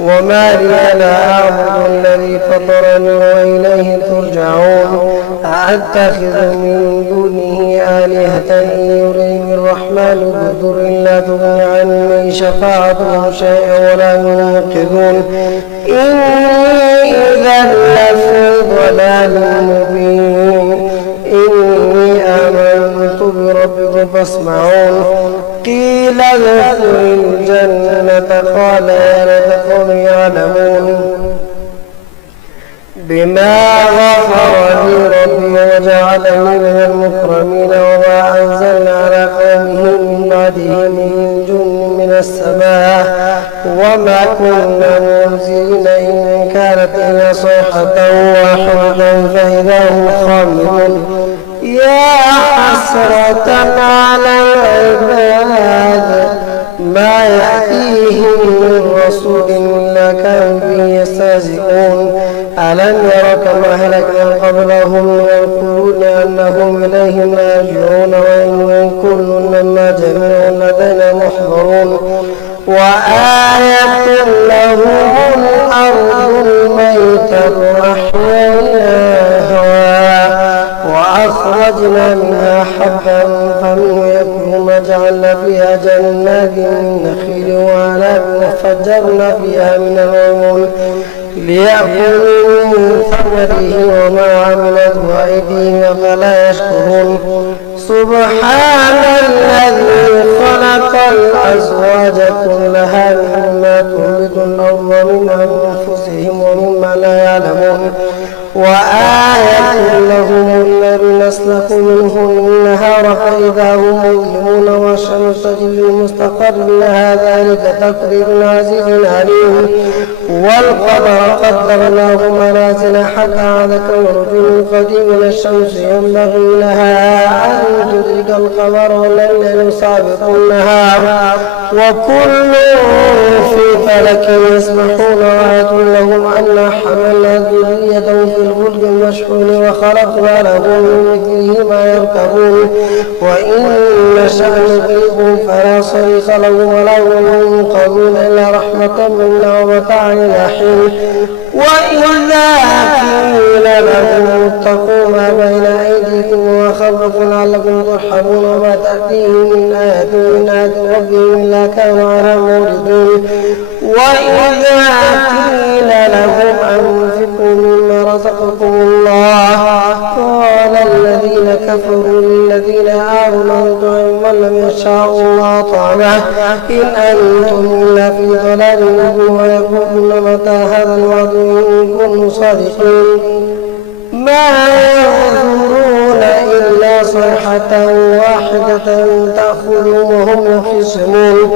وما لي لا أعبد الذي فطرني وإليه ترجعون أأتخذ من دونه آلهة إن يريني الرحمن بضر لا تغني عني شفاعتهم شيئا ولا ينقذون إني إذا لفي ضلال مبين إني آمنت بربكم فاسمعون قيل ادخل الجنة قال يا ليت قومي يعلمون بما غفر لي ربي وجعلني من المكرمين وما أنزلنا على قومه من بعده من جند من السماء وما كنا منزلين إن كانت إلا صيحة واحدة فإذا هم خامدون يا حسرة على العباد ما يأتيهم من رسول إلا كانوا به يستهزئون ألم يروا كما أهلكنا قبلهم من القرون أنهم إليهم لا يرجعون وإن كل لما جميع لدينا محضرون وآية لهم الأرض الميتة أحييناها وأخرجنا منها حبا فمنه يأكلون وجعلنا فيها جنات من نخيل وعناب وفجرنا فيها من العيون ليأكلوا من ثمره وما عملته أيديهم أفلا يشكرون سبحان الذي خلق الأزواج كلها مما تنبت الأرض من أنفسهم ومما لا يعلمون وآية لهم النار نسلك منه النهار فإذا هم مظلمون والشمس تجري لمستقر لها ذلك تقدير العزيز العليم والقمر قدرناه منازل حتى عاد كالرجل القديم الشمس ينبغي لها أن تدرك القمر والليل سابق النهار وكل في فلك يسبحون وآية لهم أن حملنا ذريتهم في الفلك المشحون وخلقنا لهم من مثله ما يركبون وإن نشأ نغرقهم فلا صريخ لهم ولا هم ينقذون إلا رحمة منا ومتاعا إلى حين وإذا قيل لهم اتقوا ما بين أيديكم وما خلفكم لعلكم ترحمون وما تأتيهم من آية من آيات ربهم إلا كانوا عنها معرضين وإذا قيل لهم أنفقوا مما رزقكم الله قال الذين كفروا للذين آمنوا من لم يشاء الله طعمه إن أنتم إلا في ضلال مبين ويقولون متى هذا الوعد إن كنتم صادقين ما ينظرون إلا صيحة واحدة تأخذهم وهم يخصمون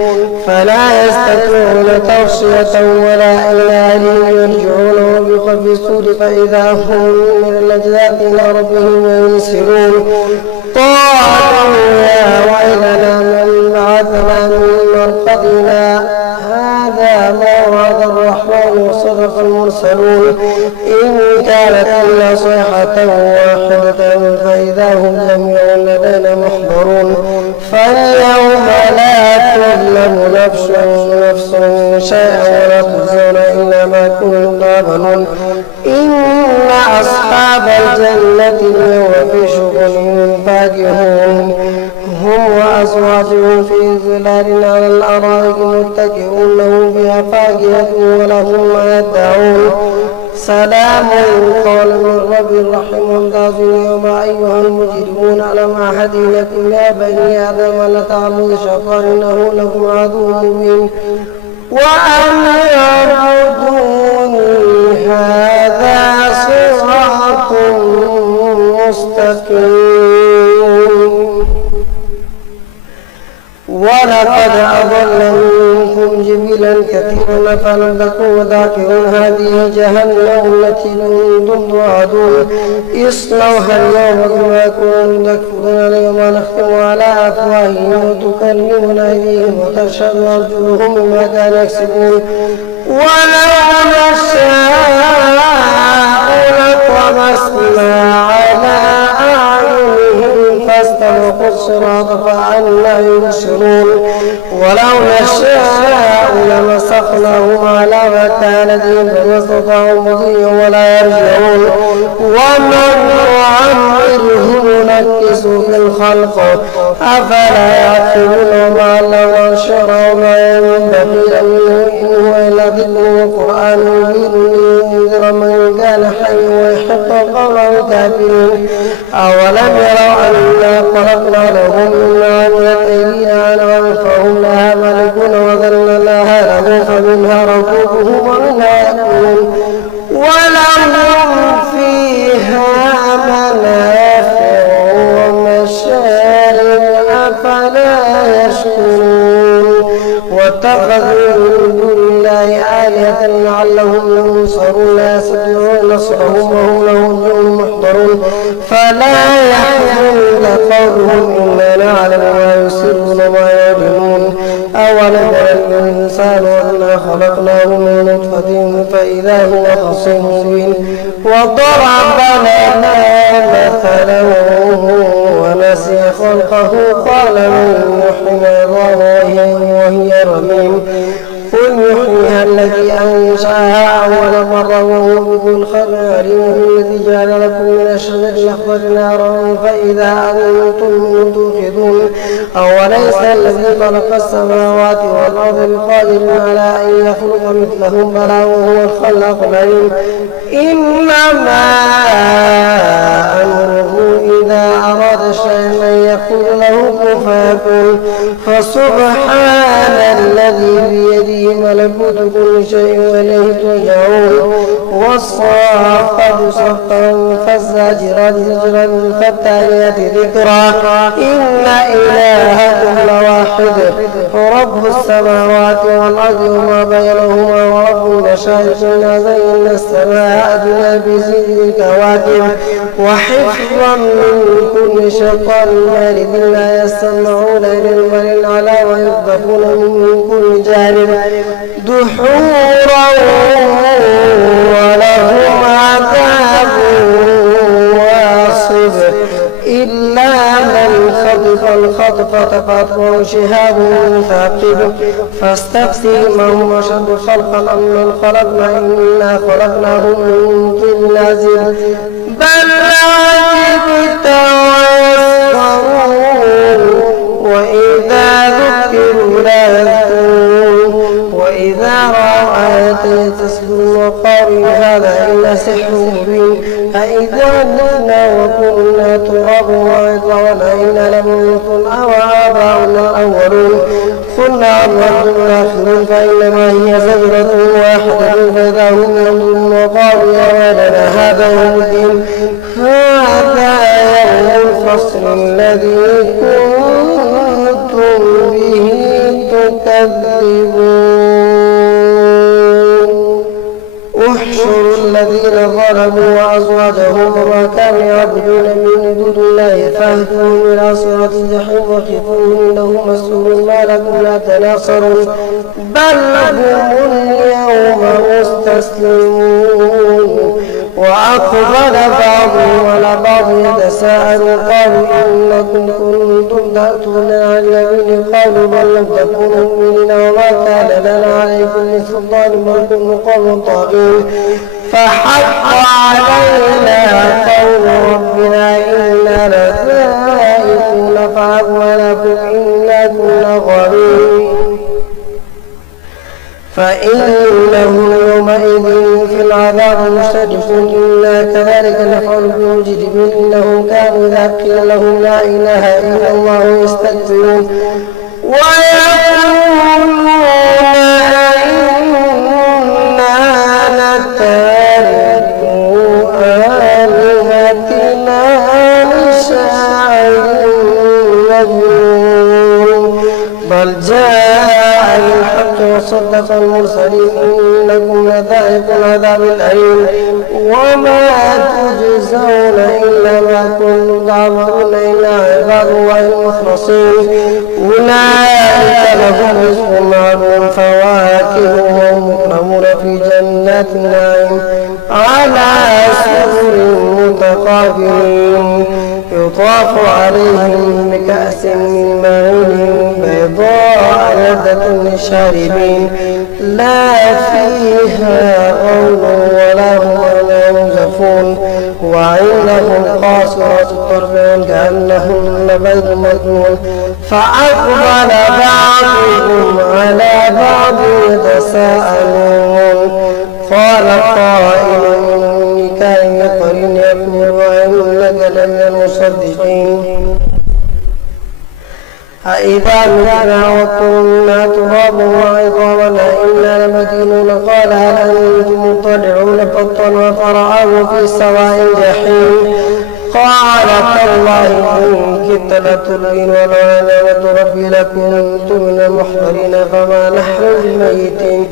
فلا يستطيعون توصية ولا إلى أهلهم يرجعون وبقى في السور فإذا هم من الأجداث إلى ربهم ينسلون قالوا يا ويلنا من بعثنا من مرقدنا هذا ما وعد الرحمن وصدق المرسلون إن كانت إلا صيحة واحدة فإذا هم جميع لدينا محضرون فاليوم لا تظلم نفس شيئا ولا تجزون إلا ما كنتم تعملون إن أصحاب الجنة اليوم في شغل فاكهون هم وأزواجهم في ظلال على الأرائك متكئون لهم فيها فاكهة ولهم ما يدعون سلام قال من رب رحيم وامتازوا اليوم أيها المجرمون ألم أعهد إليكم يا بني آدم لا تعبدوا الشيطان إنه لكم عدو مبين وأن اعبدوني هذا صراط مستقيم ولقد أضل منكم جبلا كثيرا فلم تكونوا ذاكرون هذه جهنم التي كنتم توعدون اصلوها اليوم بما كنتم تكفرون اليوم نختم على أفواههم وتكلمنا أيديهم وتشهد أرجلهم بما كانوا يكسبون ولو نشاء لطمسنا على أعينهم فاستبقوا الصراط فأنى يبصرون ولو نشاء نشاء لمسخناهم على مكانتهم فما استطاعوا مضيا ولا يرجعون ومن نعمره ننكسه في الخلق أفلا يعقلون وما لو نشره ما ينبغي له إن هو إلا ذكر وقرآن مبين لينذر من كان حيا ويحق قول الكافرين أولم يروا أنا خلقنا لهم مما عملت أيدينا أنعاما فهم لها مالكون وذللناها لهم فمنها ركوبهم ومنها يأكلون ولهم فيها منافع ومشارب أفلا يشكرون واتخذوا من دون الله آلهة لعلهم ينصرون لا يستطيعون نصرهم وهم لهم جند محضرون فلا يحزنك قولهم إنا نعلم ما يسرون وما يعلنون أولم يرى الإنسان أنا خلقناه من نطفة فإذا هو خصيم مبين وضرب لنا مثلا ونسي خلقه قال من يحيي العظام وهي رميم قل يحييها الذي أنشأها أول مرة وهو بذو الخلق عليم الذي جعل لكم من الشجر الأخضر نارا فإذا أنتم منه توقدون أوليس الذي خلق السماوات والأرض بقادر على أن يخلق مثلهم بلى وهو الخلاق العليم إنما أمره إذا أراد شيئا أن يقول له كن فيكون فسبحان الذي بيده ملكوت كل شيء وإليه ترجعون والصافات صفا فالزاجرات زجرا فالتاليات ذكرا إن إلهكم لواحد رب السماوات والأرض وما بينهما ورب المشارق إنا زينا السماء الدنيا بزينة الكواكب وحفظا من كل شيطان مارد لا يستمعون إلى الملك الأعلى ويقذفون من كل جانب دحورا ولهم عذاب واصب إلا من خطف الخطفة فأتبعه شهاب ثاقب فاستفتهم هم أشد خلقا أم من خلقنا إنا خلقناهم من طين لازب بل عجبت ويسخرون وإذا ذكروا لا يذكرون وإذا رأوا آية يستسخرون وقالوا هذا إلا سحر مبين أإذا متنا وكنا ترابا وعظاما إنا لمبعوثون أو آباؤنا الأولون قل نعم وأنتم الآخرون فإنما هي زجرة واحدة فإذا هم ينظرون وقالوا يا ويلنا هذا يوم الدين هذا يوم الفصل الذي كنتم به تكذبون احشروا الذين ظلموا وأزواجهم وما كانوا يعبدون من دون الله فاهدوهم إلى صراط الجحيم وقفوهم إنه مسؤول ما لكم لا تناصرون بل هم اليوم مستسلمون وأقبل بعضهم على بعض يتساءلوا قالوا إنكم كنتم تأتوننا عن اليمين قالوا بل لم تكونوا مؤمنين وما كان لنا عليكم من سلطان بل كنا قوما طاغين فحق علينا قول ربنا إنا لذائقون فأغويناكم إنا كنا غاوين فإنهم يومئذ في العذاب مشتركون إنا كذلك نفعل بالمجرمين إنهم كانوا إذا قيل لهم لا إله إلا الله يستكبرون ويقولون إنا لتاركو آلهتنا لشاعر مجنون بل جاء بالحق وصدق المرسلين إنكم لذائق العذاب الأليم وما تجزون إلا ما كنتم تعملون إلا عباد الله المخلصين أولئك لهم رزق معلوم فواكه وهم مكرمون في جنات النعيم على سرر متقابلين يطاف عليهم بكأس من معين بيضاء لذة للشاربين لا فيها غول ولا هم ينزفون وعندهم قاصرات الطرف كأنهن بيض مكنون فأقبل بعضهم على بعض يتساءلون قال قائل إني كان قرين يقول وإنك لمن المصدقين أإذا متنا وكنا ترابا وعظاما أإنا لمدينون قال هل أنتم مطلعون فاطلع فرآه في سواء الجحيم قال تالله إن كدت لتردين ولولا نعمة ربي لكنت من المحضرين فما نحن بميتين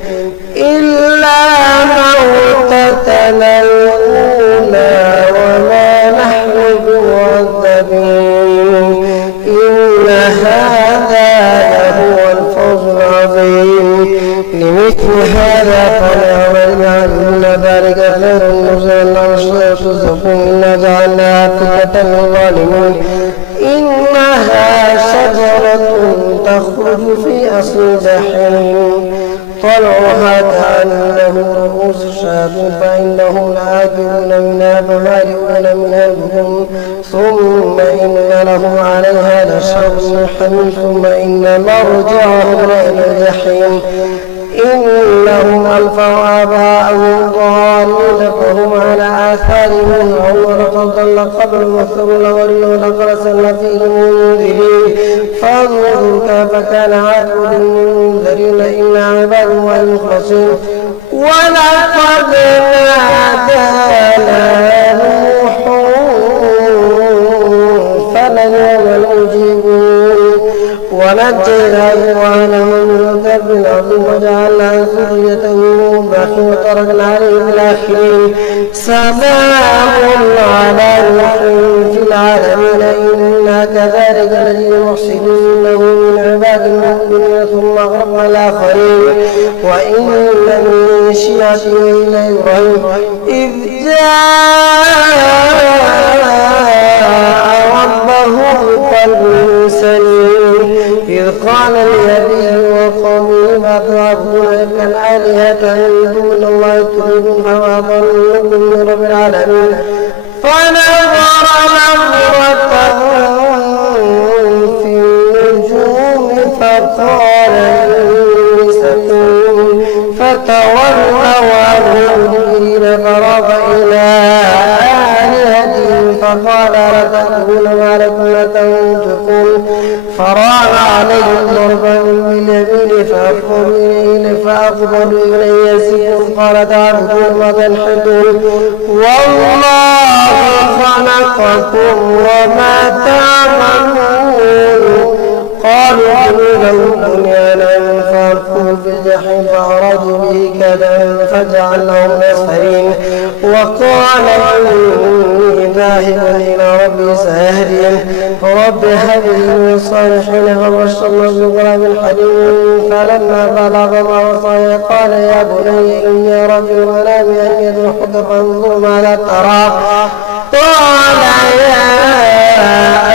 إلا موتتنا الأولى وما نحن بمعذبين إن هذا لهو الفوز العظيم لمثل هذا فليعمل إن ذلك خير نزلا وشرزقون إنا جعلناها فتنة للظالمين إنها شجرة تخرج في أصل الجحيم طلعها كأنه رؤوس الشياطين فإنهم لآكلون منها فمالئون منها البطون ثم إن لهم عليها لشرب حميم ثم إن مرجعهم إلى الجحيم إنهم ألفوا آباءهم ضالين فهم على آثارهم يهرعون لقد ضل قبل مثل الأولين ولقد أرسلنا فيهم منذرين فانظروا كيف كان عاقبة المنذرين إنا عباد الله المخلصين ولقد نادانا نوح فلنعم المجيبون ونجيناه وأهله من الكرب العظيم وجعلنا ذريته باقي وتركنا عليه في الآخرين سلام على نوح في العالمين إنا كذلك نجزي المحسنين إنه من عباد المؤمنين ثم أغرقنا الآخرين وإن من شيعته لإبراهيم إذ جاء ربه بقلب سليم إذ قال لأبيه وقومه ما تعبدون إلا الآلهة دون الله تريدون فما ظنكم من رب العالمين فنظر نظرة في النجوم فقال إني سقيم فتولوا عنه مدبرين فراغ إلى آلهتهم فقال لتأكلون ما لكم لا تنطقون فراغ عليهم ضربا باليمين فأقبلوا إليه يسيرون قال تعبدون ما تنحتون والله خلقكم وما تعملون قالوا ابنوا له بنيانا فألقوه في الجحيم فأرادوا به كيدا فجعلناهم الأسفلين وقال إني ذاهب إلى ربي سيهدين رب هب لي من الصالحين فبشرناه بغلام حليم فلما بلغ معه قال يا بني إني أرى في المنام أني أذبحك فانظر ماذا ترى قال يا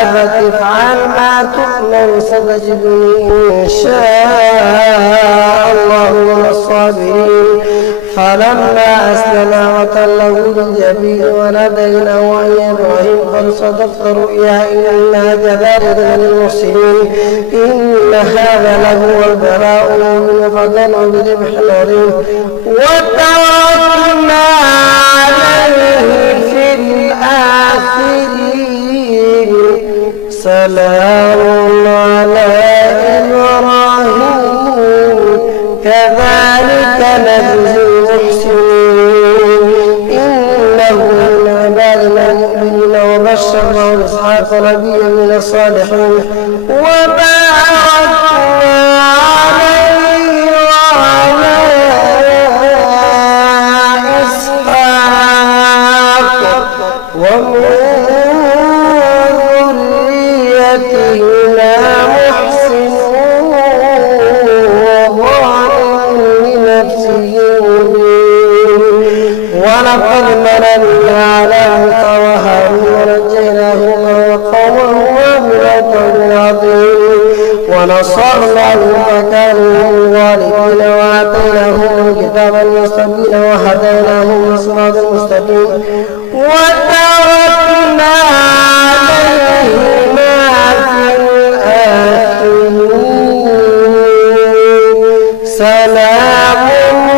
أبت افعل ما تؤمر ستجدني إن شاء الله من الصابرين فلما أسلما وتله للجبين وناديناه أن يا إبراهيم قد صدقت رؤيا إنا كذلك من المحسنين إن هذا لهو البلاء المبين فظنوا بذبح عظيم وتركنا عليه في الآخرين سلام على إبراهيم كذلك نجزي المحسنين إنه من عبادنا المؤمنين وبشرناه بإسحاق نبيا من الصالحين وباركنا عليه وعلى إسحاق ومن ذريتهما محسن وظالم لنفسه ولقد مننا على موسى وهارون ونجيناهما وقومهما من القوم العظيم ونصرناهم فكانوا هم الغالبين وآتيناهم الكتاب المستبين وهديناهم الصراط المستقيم وتركنا عليهما في الآخرين سلام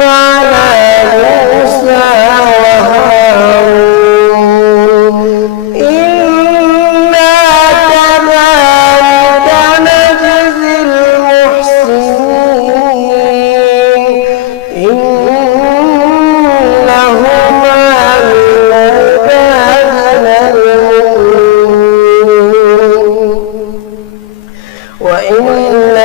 على موسى وهارون إنا كذلك نجزي المحسنين إنهما من عبادنا المؤمنين وإن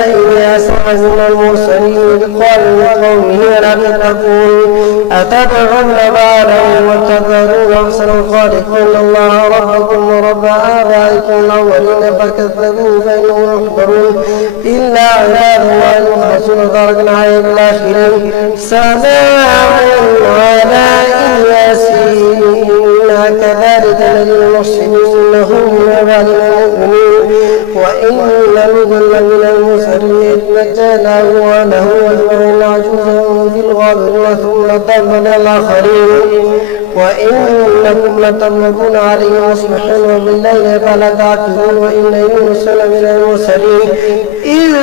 إلياس لمن المرسلين قال لقومه لا تتقون أتدعون بعلا وتذرون أحسن الخالقين الله ربكم ورب آبائكم الأولين فكذبوه فإنهم يحضرون إلا عباد الله المخلصون تركنا عليهم الآخرين سلام على ياسين كذلك نجزي المحسنين إنهم من عبادنا المؤمنين وإن لوطا من المرسلين نجيناه وأهله أجمعين عجوزا في الغابرين ثم دمرنا الآخرين وإنكم لتمرون عليهم مصبحين وبالليل فلا تعقلون وإن يونس لمن المرسلين إذ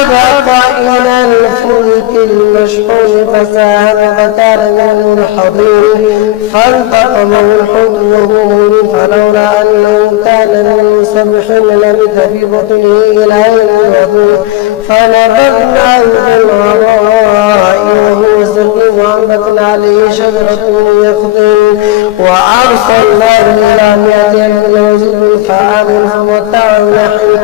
أبق إلى الفلك المشحون فساهم فكان من المدحضين فالتقمه الحوت وهو مليم فلولا أنه كان من المسبحين لبث في بطنه إلى يوم يبعثون فنبذناه بالعراء وهو سقيم وأنبتنا عليه شجرة من يقطين وأرسلناه إلى 100 ألف وزد فآمنوا فمتعوا نحن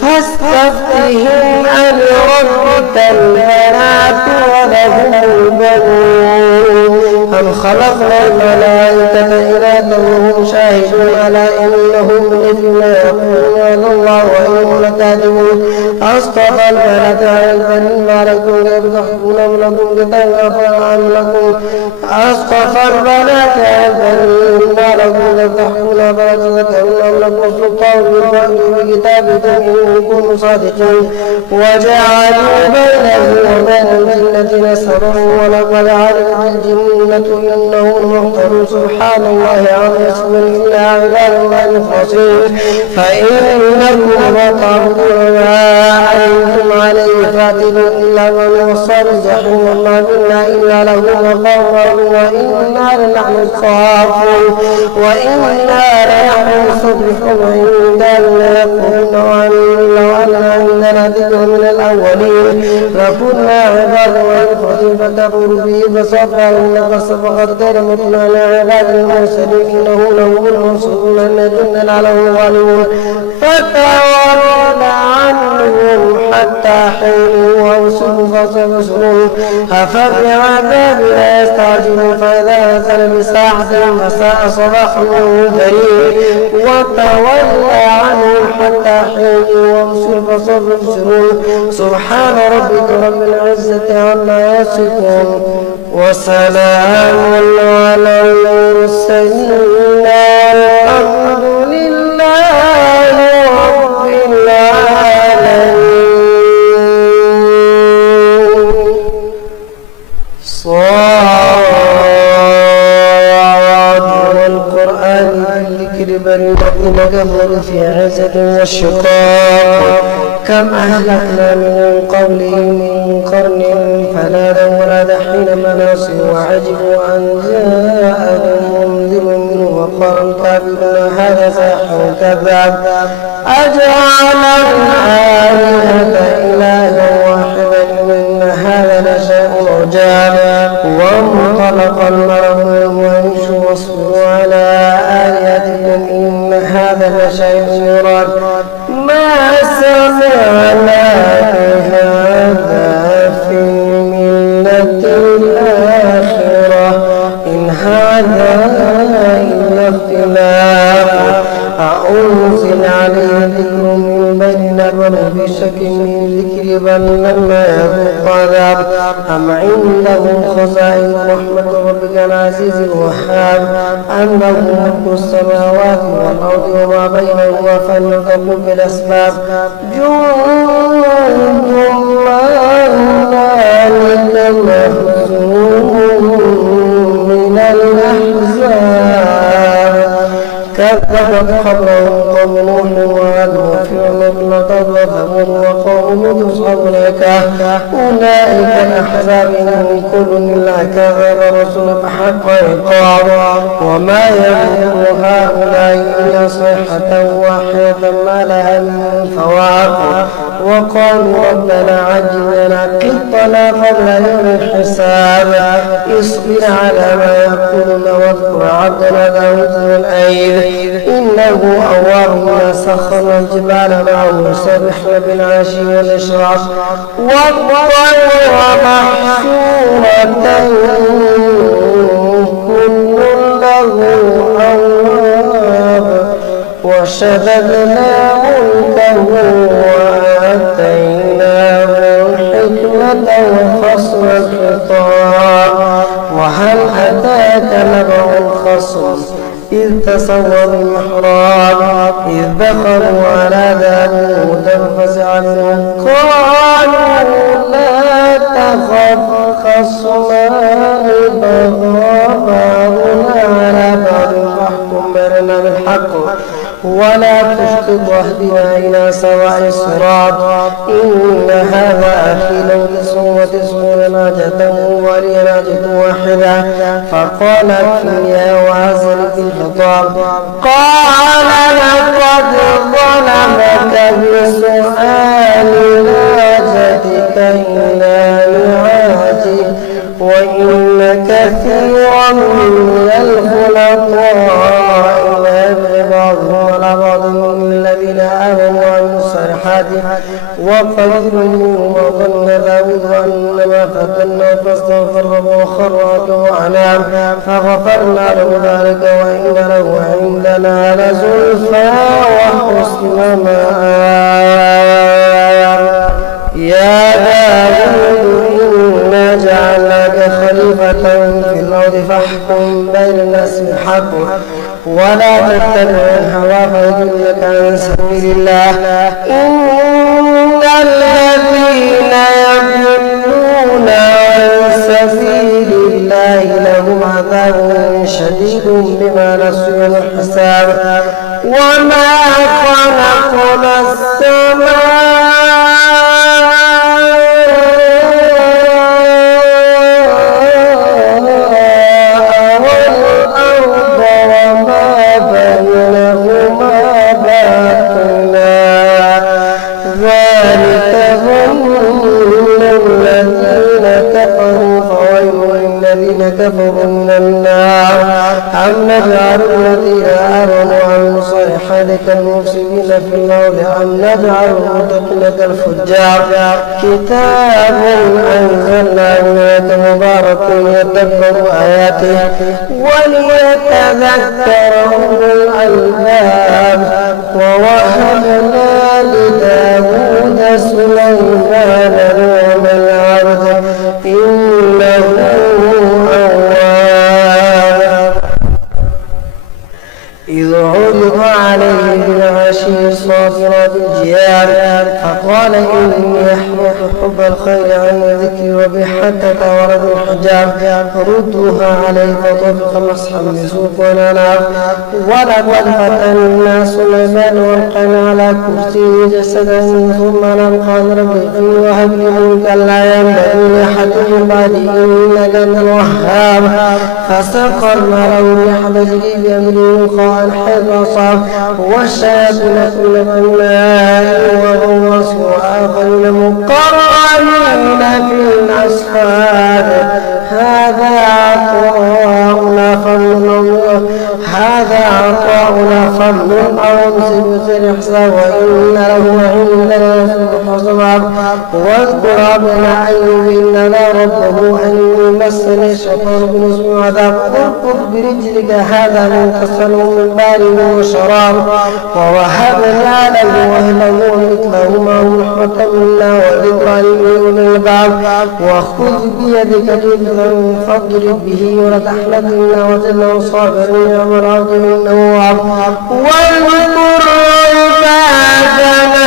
فاستفتهم ألربك البنات ولهم البنون أم خلقنا الملائكة إناثا وهم شاهدون ألا إنهم بإثم يقولون الله وإنهم لكاذبون أصطفى البنات على البنين ما لكم كيف تحكمون أم لكم كتاب أم لكم أصطفى البنات على البنين ما لكم كيف تحكمون فلا تذكرون أم لكم سلطان بكتابكم إن كنتم صادقين وجعلوا بينه وبين الجنة نسبا ولقد علمت الجنة إنهم محضرون سبحان الله عما يصفون إلا عباد الله المخلصين فإنكم وتعبدون ما أنتم عليه فاتدون إلا من وصال الجحيم وما منا إلا له مقام وإنا لنحن الصافون وإنا لنحن الصديقون وإن كانوا ليكفرون لو أن عندنا ذكر من الأولين لكنا عباد والمخلصين فكفروا به فصفاهم فقد كرمتنا على عباد المرسلين إنه لهم المنصورون إن جندنا لهم الغالبون فتولى عنهم حتى حين وأوصلوا فسيبصرون أفبعذابنا يستعجلون فإذا نزل بساعة فساء صباح المنذرين وتولى عنهم حتى حين وأوصلوا فسيبصرون سبحان ربك رب العزة عما يصفون وسلام على المرسلين والحمد لله رب العالمين صاد والقرآن الذكر بل الذين كفروا في عزة والشقاق كم أهلكنا من قبلهم من قرن فنادوا ونادى حين مناصر وعجبوا أن جاءهم منذر منه وقال الكافرون هذا ساحر كذاب أجعل الآلهة إلها واحدا إن هذا لشيء عجاب وانطلق المرء ويمشي واصبروا على آلهتكم إن هذا لشيء يراد ما سمعنا بهذا في الملة الآخرة إن هذا إلا اختلاف أنزل عليه ذكر من بيننا بل في شك من ذكري بل لما يذوق عذاب أم عندهم خزائن رحمة ربك العزيز الوهاب أم له ملك السماوات والأرض وما بينهما فليرتقوا بالأسباب جند ذلك مهزوم من الأحزاب كذبت قبلهم قوم نوح وعاد وفرعون وثمود وقوم لوط أصحاب الأيكة أولئك الأحزاب إن كل إلا كذب الرسل فحق عقاب وما ينظر هؤلاء إلا صيحة واحدة ما لها من فواق وقالوا ربنا عجل لنا قطنا قبل يوم الحساب اصبر على ما يقولون واذكر عبدنا داود ذو الأيد إنه أواب سخرنا الجبال معه يسبحن بالعشي والإشراق والطير محشورة كل له أواب وشددنا ملكه وآتيناه الحكمة وفصل الخطاب وهل أتاك نبأ الخصم إذ تصوروا المحراب إذ دخلوا على داود ففزع منهم قالوا لا تخف خصمان بغى بعضنا على بعض فاحكم بيننا بالحق ولا تشطط واهدنا إلى سواء الصراط إن هذا أخي له 99 ناجة ولي ناجة واحدة فقالت يا وازن في الخطاب قال لقد ظلمك بسؤال ناجتك إلى نعاجه وإن كثيرا من الخلطاء بعضهم على بعض من الذين آمنوا وعملوا الصالحات وقليل منهم وظن داود أنما فتناه فاستغفر ربه وخر وأناب فغفرنا له ذلك وإن له عندنا لزلفى وحسن مآب يا داود إنا جعلناك خليفة في الأرض فاحكم بين الناس بالحق ولا تتبع الهوى فيضلك عن سبيل الله إن الذين يضلون عن سبيل الله لهم عذاب شديد بما نسوا يوم الحساب وما خلقنا السماء كفروا من النار أم نجعل الذين آمنوا وعملوا الصالحات كالمفسدين في الأرض أم نجعل المتقين كالفجار كتاب أنزلناه إليك مبارك ليدبروا آياته وليتذكر أولو الألباب ووهبنا لداود سليمان نعم العبد إنه إذ عرض عليه بالعشي الصافرات الجياد فقال إني أحبط حب الخير عن ذكري وبحتى ورد الحجاب ردوها عليه فطفق مسحا بسوق ونعناع ولقد فتنا سليمان والقينا على كرسيه جسدا ثم نلقى ربي وهب لي ملكا لا ينبغي لأحد من بعدي إنك أنت الوهاب فسخرنا له الريح تجري بأمره عن حيث أصاب والشياطين كل بناء وغواص وآخرين مقرنين في الأصفاد هذا عطاؤنا فمن أو امسك بغير حساب وإن له عندنا لحسن الألباب. واذكر عبدنا أيوب إذ نادى ربه أني مسني الشيطان بنصب وعذاب اركض برجلك هذا مغتسل من بارد وشراب. ووهبنا له أهله ومثله معهم رحمة منا وذكرى لأولي الألباب. وخذ بيدك ضغثا فاضرب به ولا تحنث إنا وجدناه صابرا نعم العبد إنه أواب. واذكر عبادنا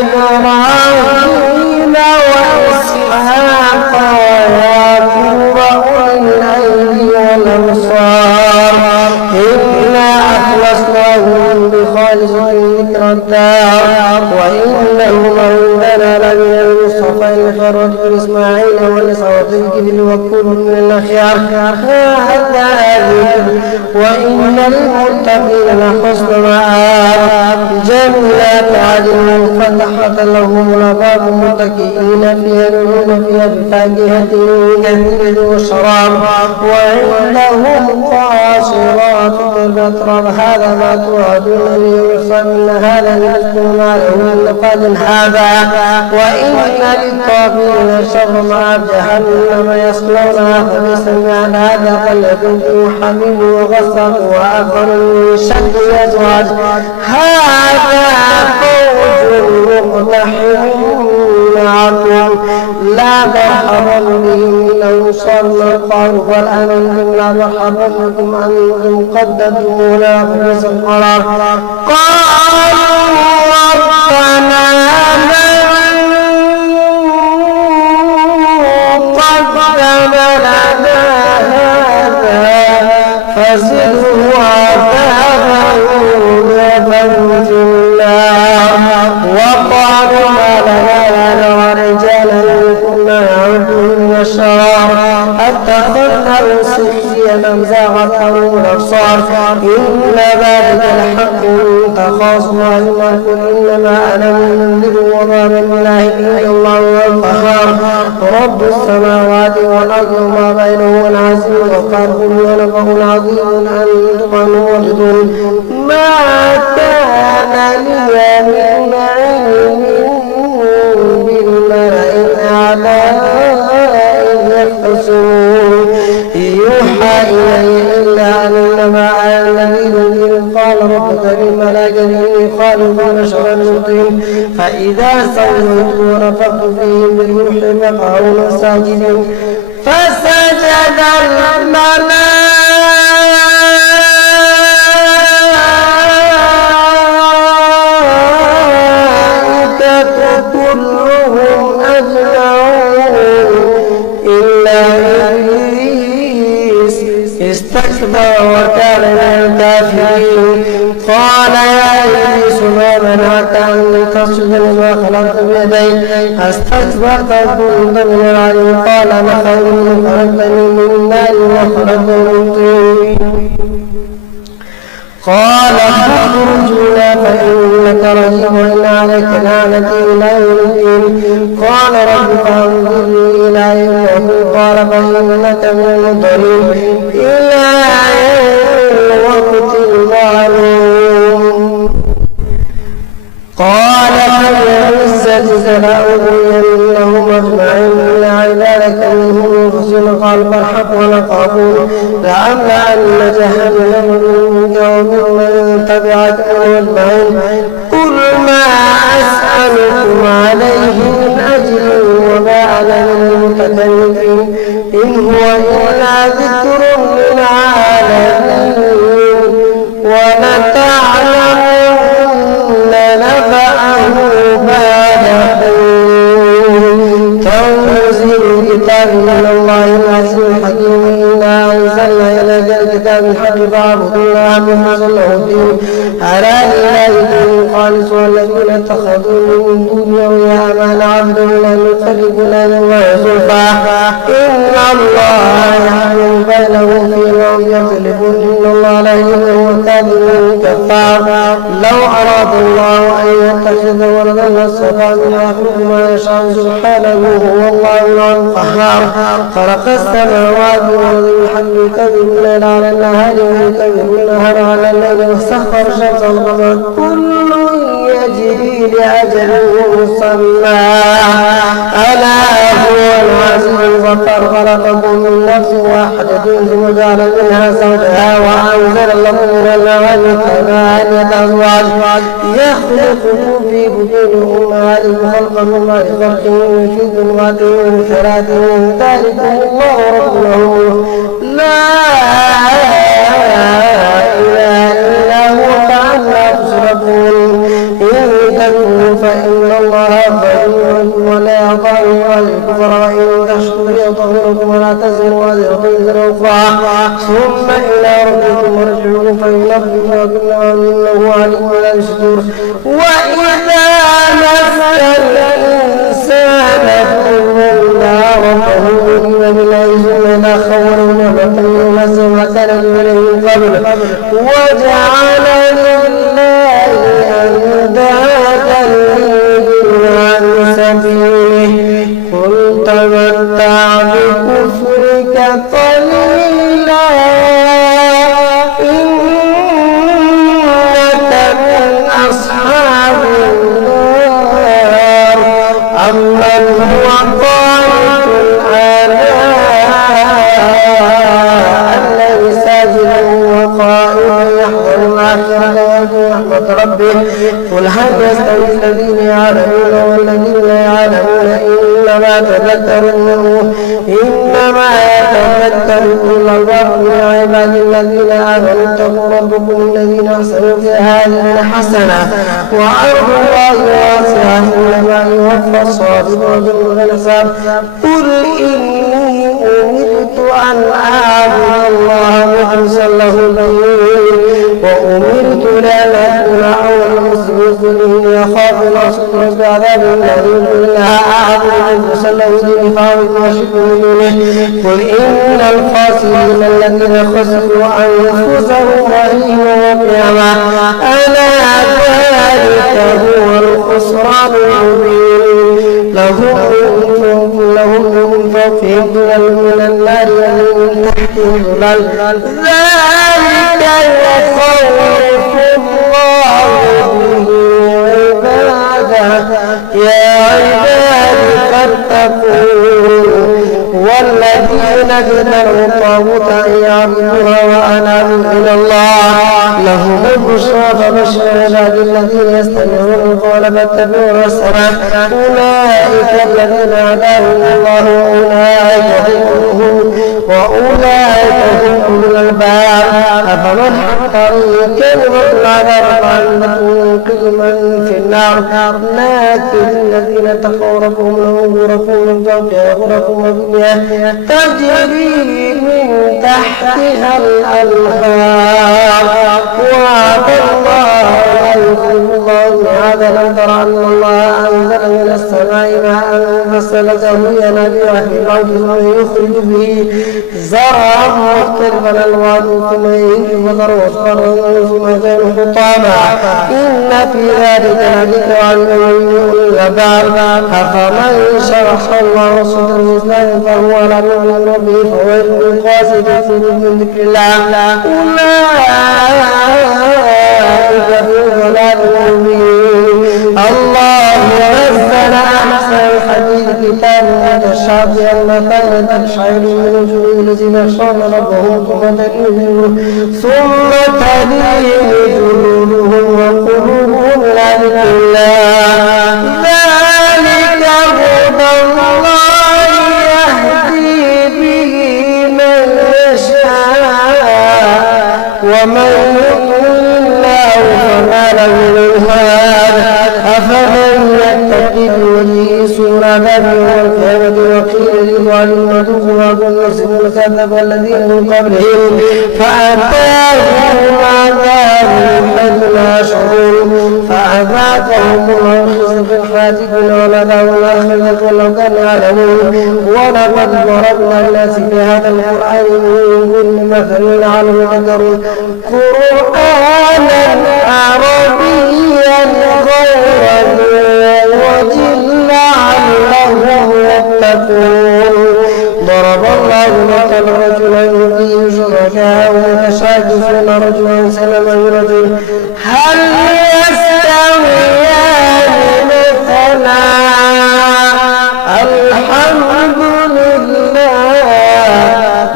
إبراهيم وإسحاق ويعقوب أولي الأيدي والأبصار إنا أخلصناهم بخالصة ذكر الدار وإنهم عندنا لمن المصطفين الخير إسماعيل والإسحاق والكبر وكل من الأخيار هذا وإن للمتقين لحسن مآب جنات عدن فتحت لهم الأبواب متكئين فيها يدعون فيها بفاكهة كثيرة وشراب وعندهم قاصرات الأطراف هذا ما توعدون ليوصل إن هذا لرزقنا ما له من نفاد هذا وإن للطاغين شر مآب جهنم يصلونها فبئس المعاد هذا فليكن فيه حميم وغسق وآخر من شكل أزواج هذا فوج مقتحم معكم لا مرحبا بهم إنهم صاروا القارب والآن أنتم لا مرحبا بكم أنتم قدمتمونا خبز القرار قالوا ربنا قدم لنا هذا فزده عذابا ضعفا في النار وقالوا ما لنا نرى رجالا كنا نعبدهم من الشرار اتخذناهم سخريا ام زاغت عنهم الابصار ان ذلك لحق تخاصم علما قل انما انا منذر وما من اله الا الله القهار رب السماوات والارض وما بينهما العزيز وقال قل نبأ عظيم انتم عنه معرضون ما كان لي من علم بالملأ الأعلى إذ يختصمون يوحى إلي إلا أنما أنا نذير قال ربك للملائكة إني خالق بشرا من طين فإذا سويته ونفخت فيه من روحي فقعوا ساجدين فسجد الملائكة كلهم أجمعون إلا إبليس استكبر وكان من الكافرين قال يا إبليس ما منعك أن تسجد لما خلقت بيدي أستكبرت وكنت من العالمين قال أنا خير من خلقتني من نار وخلقته من طين قال فاخرج منا فإنك رجيم وإن عليك لعنتي إلى يوم الدين قال رب فانظرني إلى يوم يقول قال فإنك من المنظرين إلى يوم الوقت المعلوم قال فبعزتك لأغوينهم أجمعين إلا عبادك منهم المخلصين قال فارحق ونخافون لأملأن جهنم منك وممن تبعك أجمعين قل ما أسألكم عليه من أجر وما أنا من المتكلفين إن هو إلا ذكر للعالمين ولتعلمن نبأه بعد حين تنزيل كتاب من الله العزيز الحكيم إنا أنزلنا إليك الكتاب الحق فاعبدوا الله مخلصا له الدين ألا لله الدين خالص والذين اتخذوا من دونه أولياء ما نعبدهم إلا ليقربونا إلى الله زلفى إن الله يحكم بينهم فيما هم يختلفون إن الله لا يهدي الكاذبين كفار لو أراد الله أن يتخذ ولدا لاصطفى مما يخلق ما يشاء سبحانه هو الله القهار خلق السماوات والأرض بالحق يكذب الليل على النهار ويكذب النهار على الليل وسخر الشمس والقمر كل يجري لأجل مسمى ألا هو العزيز الغفار خلقكم من نفس واحدة ثم جعل منها زوجها وأنزل لكم من الماء ثمانية أزواج يخلقكم في بطون أمهاتكم خلقا من بعد خلق في ظلمات ثلاث ذلكم الله ربنا لا إله إلا هو فعنا تصرفون إن تكفروا فإن الله غني ولا يرضى الكفر وإن تشكروا يطهركم ولا تزروا وازرة وزر أخرى ثم إلى ربكم مرجعكم فينبئكم بما إنه عليم ولا يشكر وإذا مس الإنسان ضر دعا ربه منيبا بالعز إذا خوله نعمة ينزل مثلا إليه من قبل وجعل لله أندادا ليضل عن سبيله قل تمتع بكفرك قليلا إنك من أصحاب النار أمن هو قانت آناء الليل ساجدا وقائما يحذر الآخرة ويرجو رحمة ربه قل هل يستوي الذين يعلمون والذين لا يعلمون إنما يتذكر أولو الألباب من عباد الذين آمنوا اتقوا ربكم الذين أحسنوا في هذه حسنة وأرض الله واسعة إنما يوفى الصابرون بغير حساب قل إني أمرت أن أعبد الله مخلصا له الدين وأمرت لأن أكون أول المسلمين يخاف الأصل بعذاب الذين كلها أعبد مخلصا له الدين فأعبد ما شئت من دونه قل إن الخاسرين الذين خسروا أنفسهم وأهليهم وقياما ألا ذلك هو الخسران المبين لهم من فوقهم ظلل من النار ومن تحتهم ظلل ذلك يخوف الله به عباده يا عبادي فاتقون والذين اجتنبوا الطاغوت أن يعبدوها وأنابوا إلى الله لهم البشرى فبشر عباد الذين يستمعون القول فاتبعون أحسنه أولئك الذين هداهم الله وأولئك هم أولو الألباب أفمن حق عليه كلمة العذاب فأنتم من في النار لكن الذين اتقوا ربهم لهم غرف من فوقها غرف مبنية تجري من تحتها الأنهار وعد الله لا يخلف الله هذا لم تر أن الله أنزل من السماء ماء فسلكه ينابيع في الأرض ويخرج به زرعا مختلفا ألوانه ثم يهيج فتره مصفرا ثم يكون حطاما إن في ذلك لذكرى لمن يؤمن الألباب أفمن شرح الله صدره الإسلام فهو على نور من ربه فويل للقاسية قلوبهم من ذكر الله أولئك في ضلال مبين الله نزل أحسن الحديث كتابا متشابها مثلا تشعر من وجوه الذين يخشون ربهم ثم تلين جلودهم وقلوبهم إلى ذكر الله ذلك هدى الله يهدي به من يشاء ومن يضلل الله فما له من هاد أفمن يتقي بوجهه سوء العذاب يوم القيامة وقيل للظالمين ذوقوا عذاب المرسلين كذب الذين من قبلهم فأتاهم عذاب من حيث لا يشعرون فأذاقهم الله خزي في الحياة الدنيا والعذاب الآخرة ولو كانوا يعلمون ولقد ضربنا للناس في هذا القرآن من كل مثل لعلهم يذكرون قرآنا عربيا غير لعلهم يتقون ضرب الله مثلا رجلين فيه شركاء متشاكسون رجلا سلما برجل هل يستويان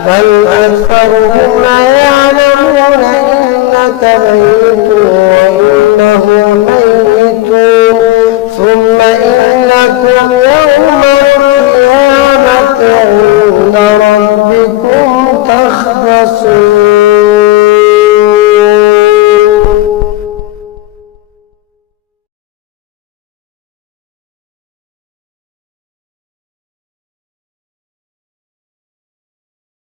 بل أكثرهم لا يعلمون إنك ميت وإنهم ميتون ثم إنكم يوم القيامة عند ربكم تختصمون